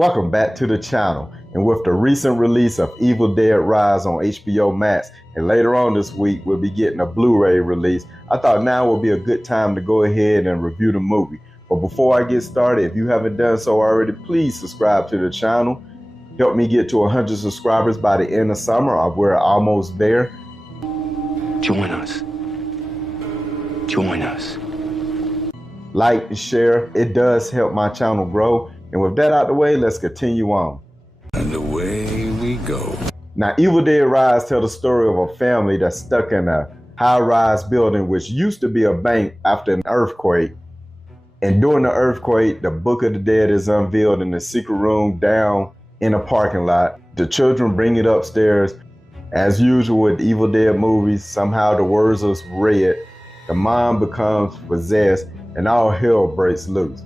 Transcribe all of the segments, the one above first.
Welcome back to the channel, and with the recent release of Evil Dead Rise on HBO Max, and later on this week we'll be getting a Blu-ray release, I thought now would be a good time to go ahead and review the movie. But before I get started, if you haven't done so already, please subscribe to the channel. Help me get to 100 subscribers by the end of summer. We're almost there. Join us. Join us. Like and share. It does help my channel grow. And with that out the way, let's continue on. And away we go. Now, Evil Dead Rise tells the story of a family that's stuck in a high-rise building which used to be a bank after an earthquake. And during the earthquake, the Book of the Dead is unveiled in the secret room down in a parking lot. The children bring it upstairs. As usual with Evil Dead movies, somehow the words are read, the mom becomes possessed, and all hell breaks loose.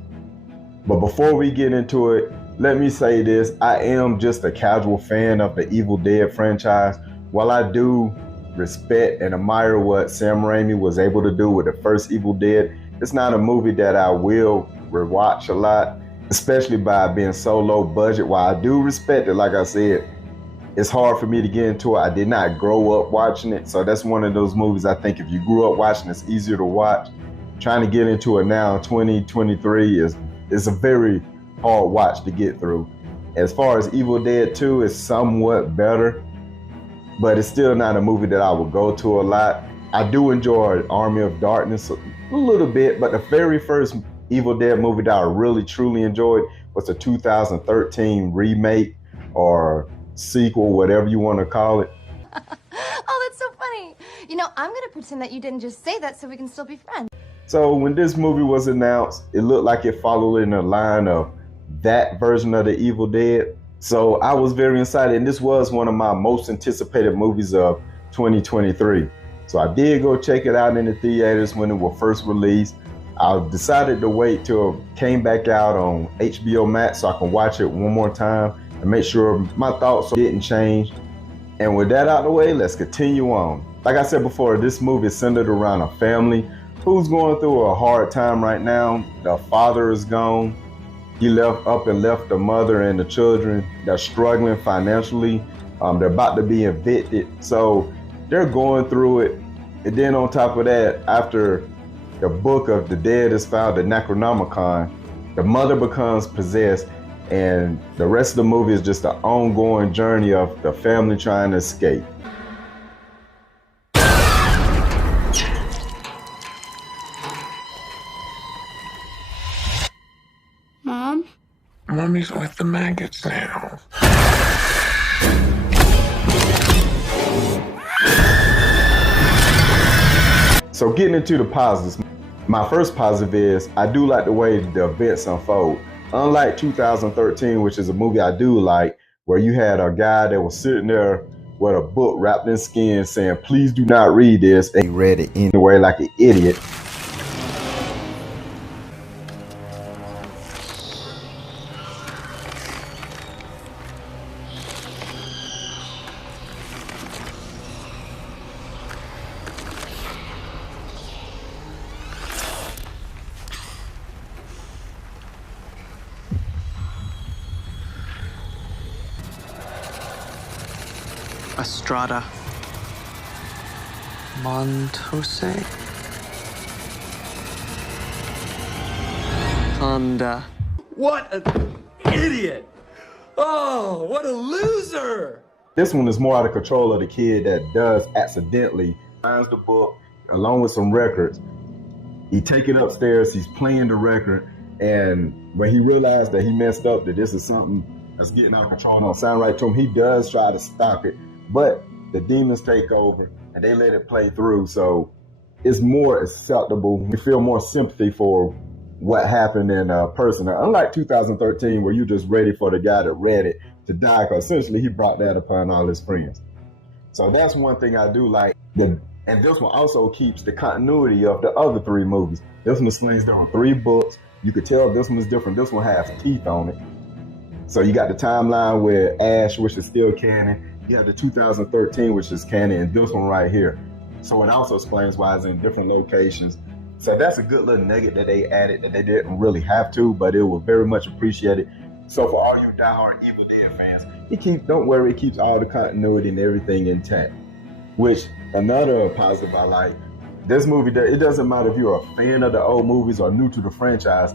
But before we get into it, let me say this. I am just a casual fan of the Evil Dead franchise. While I do respect and admire what Sam Raimi was able to do with the first Evil Dead, it's not a movie that I will rewatch a lot, especially by being so low budget. While I do respect it, like I said, it's hard for me to get into it. I did not grow up watching it, so that's one of those movies I think if you grew up watching, it's easier to watch. Trying to get into it now in 2023 is a very hard watch to get through. As far as Evil Dead 2, it's somewhat better, but it's still not a movie that I would go to a lot. I do enjoy Army of Darkness a little bit, but the very first Evil Dead movie that I really truly enjoyed was the 2013 remake or sequel, whatever you want to call it. Oh, that's so funny. You know, I'm gonna pretend that you didn't just say that so we can still be friends. So when this movie was announced, it looked like it followed in the line of that version of the Evil Dead. So I was very excited, and this was one of my most anticipated movies of 2023. So I did go check it out in the theaters when it was first released. I decided to wait till it came back out on HBO Max so I can watch it one more time and make sure my thoughts didn't change. And with that out of the way, let's continue on. Like I said before, this movie is centered around a family who's going through a hard time right now. The father is gone. He left the mother and the children. They're struggling financially. They're about to be evicted. So they're going through it. And then on top of that, after the Book of the Dead is found, the Necronomicon, the mother becomes possessed, and the rest of the movie is just the ongoing journey of the family trying to escape. Mom? Mommy's with the maggots now. So getting into the positives, my first positive is I do like the way the events unfold. Unlike 2013, which is a movie I do like, where you had a guy that was sitting there with a book wrapped in skin saying, "Please do not read this," and he read it anyway like an idiot. Estrada. Montose. Honda. What an idiot! Oh, what a loser! This one is more out of control of the kid that does accidentally finds the book along with some records. He take it upstairs, he's playing the record, and when he realized that he messed up, that this is something that's getting out of control, don't sound right to him, he does try to stop it, but the demons take over and they let it play through, so it's more acceptable. You feel more sympathy for what happened in a person. Unlike 2013, where you're just ready for the guy that read it to die, because essentially he brought that upon all his friends. So that's one thing I do like. And this one also keeps the continuity of the other three movies. This one slings down 3 books. You could tell this one is different. This one has teeth on it. So you got the timeline with Ash, which is still canon. You have the 2013, which is canon, and this one right here. So it also explains why it's in different locations. So that's a good little nugget that they added that they didn't really have to, but it was very much appreciated. So for all you diehard Evil Dead fans, don't worry, it keeps all the continuity and everything intact. Which, another positive I like, this movie, it doesn't matter if you're a fan of the old movies or new to the franchise,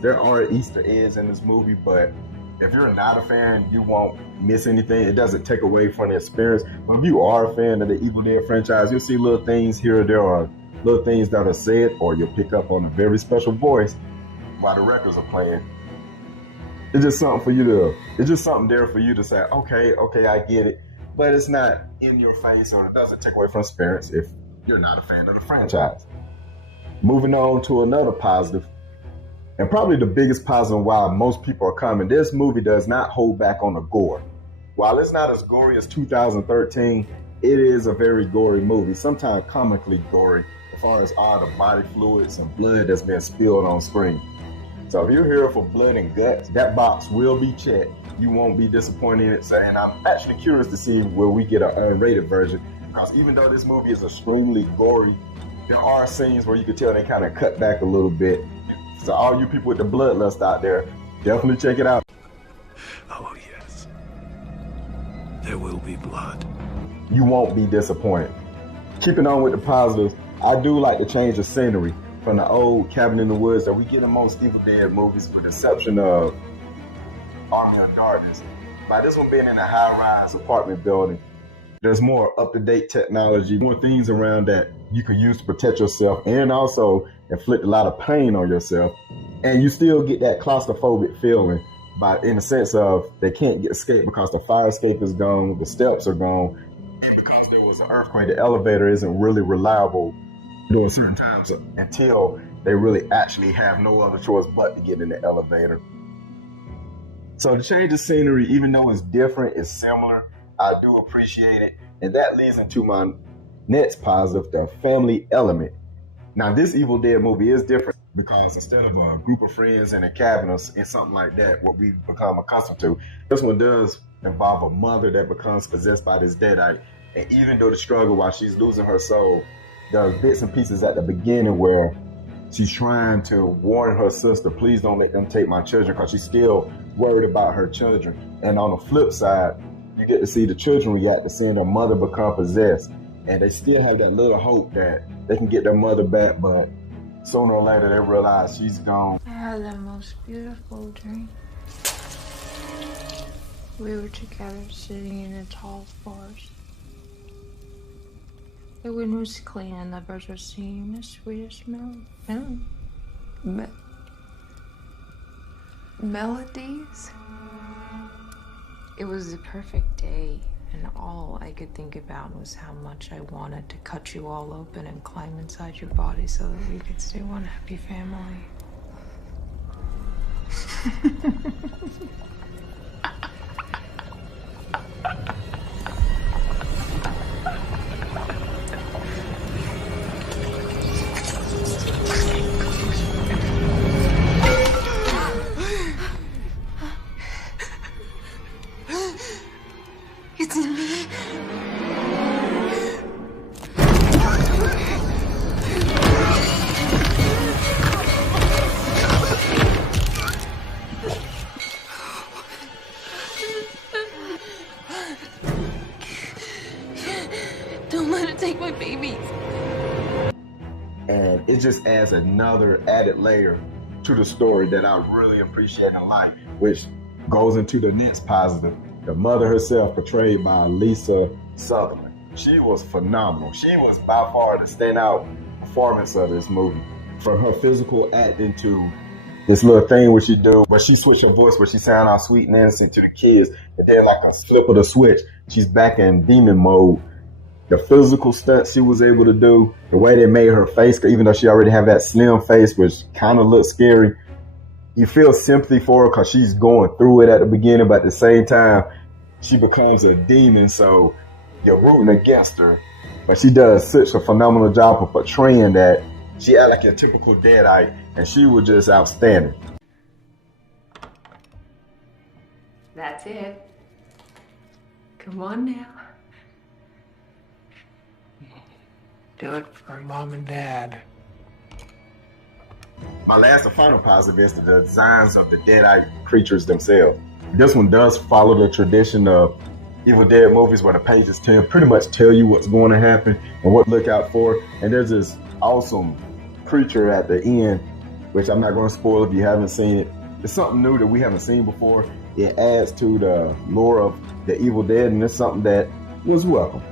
there are Easter eggs in this movie, but if you're not a fan, you won't miss anything. It doesn't take away from the experience. But if you are a fan of the Evil Dead franchise, you'll see little things here or there, or little things that are said, or you'll pick up on a very special voice while the records are playing. It's just something there for you to say, okay, I get it. But it's not in your face, or it doesn't take away from experience if you're not a fan of the franchise. Moving on to another positive, and probably the biggest positive why most people are coming, this movie does not hold back on the gore. While it's not as gory as 2013, it is a very gory movie, sometimes comically gory, as far as all the body fluids and blood that's been spilled on screen. So if you're here for blood and guts, that box will be checked. You won't be disappointed in it. So, and I'm actually curious to see where we get an unrated version, because even though this movie is extremely gory, there are scenes where you can tell they kind of cut back a little bit. So all you people with the bloodlust out there, definitely check it out. Oh, yes. There will be blood. You won't be disappointed. Keeping on with the positives, I do like the change of scenery from the old cabin in the woods that we get in most Evil Dead movies, with the exception of Army of Darkness. By this one being in a high-rise apartment building, there's more up-to-date technology, more things around that you can use to protect yourself and also inflict a lot of pain on yourself. And you still get that claustrophobic feeling, in the sense of they can't escape because the fire escape is gone, the steps are gone. Because there was an earthquake, the elevator isn't really reliable during certain times until they really actually have no other choice but to get in the elevator. So the change of scenery, even though it's different, it's similar. I do appreciate it. And that leads into my next positive, the family element. Now, this Evil Dead movie is different because instead of a group of friends in a cabin or something like that, what we've become accustomed to, this one does involve a mother that becomes possessed by this deadite. And even though the struggle while she's losing her soul, there's bits and pieces at the beginning where she's trying to warn her sister, please don't let them take my children, because she's still worried about her children. And on the flip side, you get to see the children react to seeing their mother become possessed. And they still have that little hope that they can get their mother back, but sooner or later they realize she's gone. I had the most beautiful dream. We were together sitting in a tall forest. The wind was clean and the birds were singing the sweetest melodies. It was the perfect day, and all I could think about was how much I wanted to cut you all open and climb inside your body so that we could stay one happy family. It's me. Don't let it take my babies. And it just adds another added layer to the story that I really appreciate and like, which goes into the next positive. The mother herself, portrayed by Lisa Sutherland. She was phenomenal. She was by far the standout performance of this movie. From her physical acting to this little thing where she switched her voice, where she sound all sweet and innocent to the kids, and then like a flip of the switch, she's back in demon mode. The physical stunts she was able to do, the way they made her face, even though she already had that slim face, which kind of looked scary, you feel sympathy for her because she's going through it at the beginning, but at the same time, she becomes a demon, so you're rooting against her. But she does such a phenomenal job of portraying that. She acted like a typical deadite, and she was just outstanding. That's it. Come on now. Do it for Mom and Dad. My last and final positive is the designs of the Deadite creatures themselves. This one does follow the tradition of Evil Dead movies where the pages pretty much tell you what's going to happen and what to look out for. And there's this awesome creature at the end, which I'm not going to spoil if you haven't seen it. It's something new that we haven't seen before. It adds to the lore of the Evil Dead, and it's something that was welcome.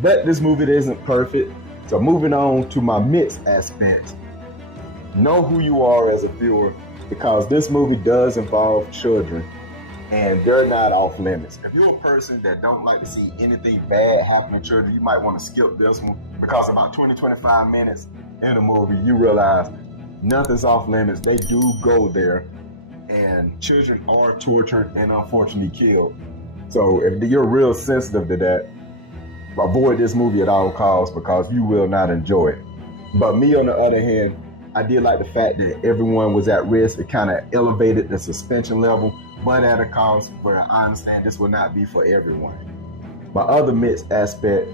But this movie isn't perfect. So moving on to my mixed aspects. Know who you are as a viewer, because this movie does involve children and they're not off limits. If you're a person that don't like to see anything bad happen to children, you might want to skip this one, because about 20-25 minutes in the movie you realize nothing's off limits. They do go there and children are tortured and unfortunately killed. So if you're real sensitive to that, avoid this movie at all costs, because you will not enjoy it. But me, on the other hand, I did like the fact that everyone was at risk. It kind of elevated the suspension level, but at a cost where I understand this will not be for everyone. My other mixed aspect,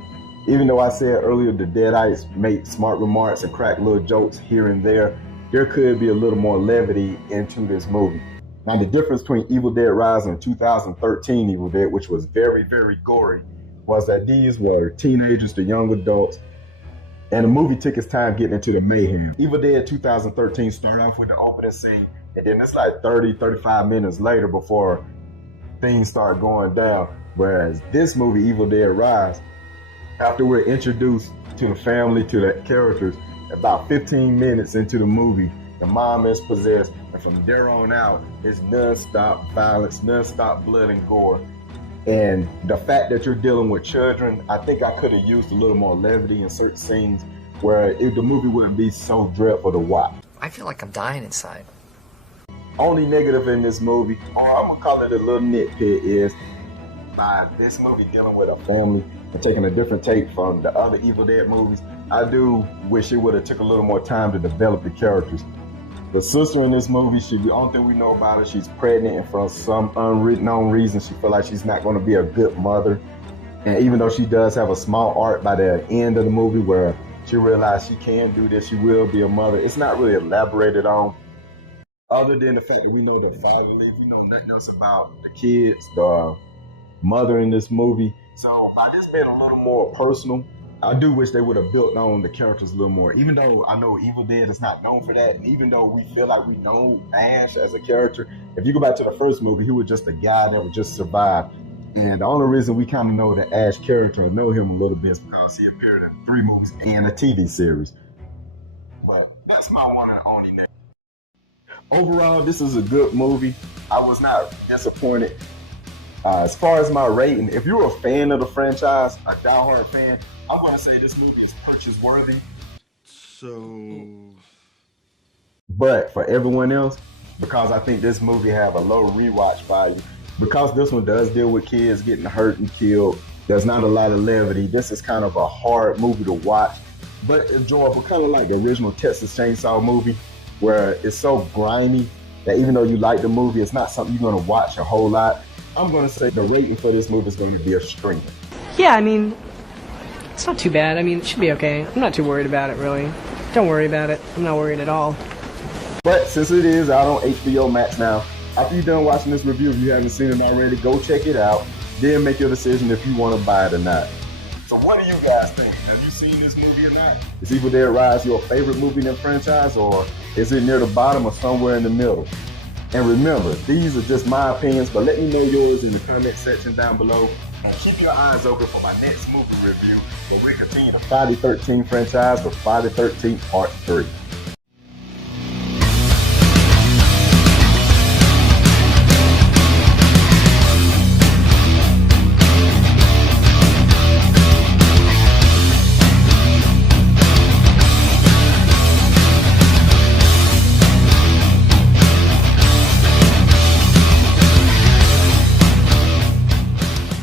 even though I said earlier the Deadites make smart remarks and crack little jokes here and there could be a little more levity into this movie. Now, the difference between Evil Dead Rise and 2013 Evil Dead, which was very, very gory, was that these were teenagers to young adults, and the movie took its time getting into the mayhem. Evil Dead 2013 started off with the opening scene, and then it's like 30-35 minutes later before things start going down. Whereas this movie, Evil Dead Rise, after we're introduced to the family, to the characters, about 15 minutes into the movie, the mom is possessed, and from there on out, it's non-stop violence, non-stop blood and gore. And the fact that you're dealing with children, I think I could have used a little more levity in certain scenes where the movie wouldn't be so dreadful to watch. I feel like I'm dying inside. Only negative in this movie, or I'm gonna call it a little nitpick, is by this movie dealing with a family and taking a different take from the other Evil Dead movies. I do wish it would have took a little more time to develop the characters. The sister in this movie, the only thing we know about her, she's pregnant, and for some unknown reason, she feels like she's not going to be a good mother. And even though she does have a small arc by the end of the movie where she realized she can do this, she will be a mother, it's not really elaborated on. Other than the fact that we know the father lives, we know nothing else about the kids, the mother in this movie. So by this being a little more personal, I do wish they would have built on the characters a little more. Even though I know Evil Dead is not known for that, and even though we feel like we know Ash as a character, if you go back to the first movie, he was just a guy that would just survive. And the only reason we kind of know the Ash character or know him a little bit is because he appeared in 3 movies and a TV series. But that's my one and only negative. Overall, this is a good movie. I was not disappointed. As far as my rating, if you're a fan of the franchise, a diehard fan, I'm going to say this movie is purchase worthy. But for everyone else, because I think this movie have a low rewatch value, because this one does deal with kids getting hurt and killed, there's not a lot of levity. This is kind of a hard movie to watch, but enjoyable, kind of like the original Texas Chainsaw movie, where it's so grimy that even though you like the movie, it's not something you're going to watch a whole lot. I'm going to say the rating for this movie is going to be a stream. Yeah, I mean, it's not too bad. I mean, it should be okay. I'm not too worried about it, really. Don't worry about it. I'm not worried at all. But since it is out on HBO Max now, after you're done watching this review, if you haven't seen it already, go check it out. Then make your decision if you want to buy it or not. So what do you guys think? Have you seen this movie or not? Is Evil Dead Rise your favorite movie in the franchise, or is it near the bottom or somewhere in the middle? And remember, these are just my opinions, but let me know yours in the comment section down below. And keep your eyes open for my next movie review, where we continue the Friday 13 franchise with Friday 13 Part 3.